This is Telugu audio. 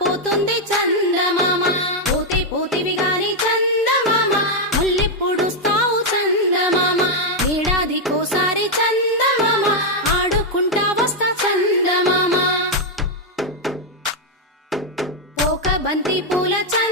పోతుంది చందమామ పోతే పోతివి గాని చందమామ మళ్ళెప్పుడొస్తావు చందమామ ఏడాదికోసారి చందమామ ఆడుకుంటా వస్తా చందమామ పోక బంతి పూల చందమామ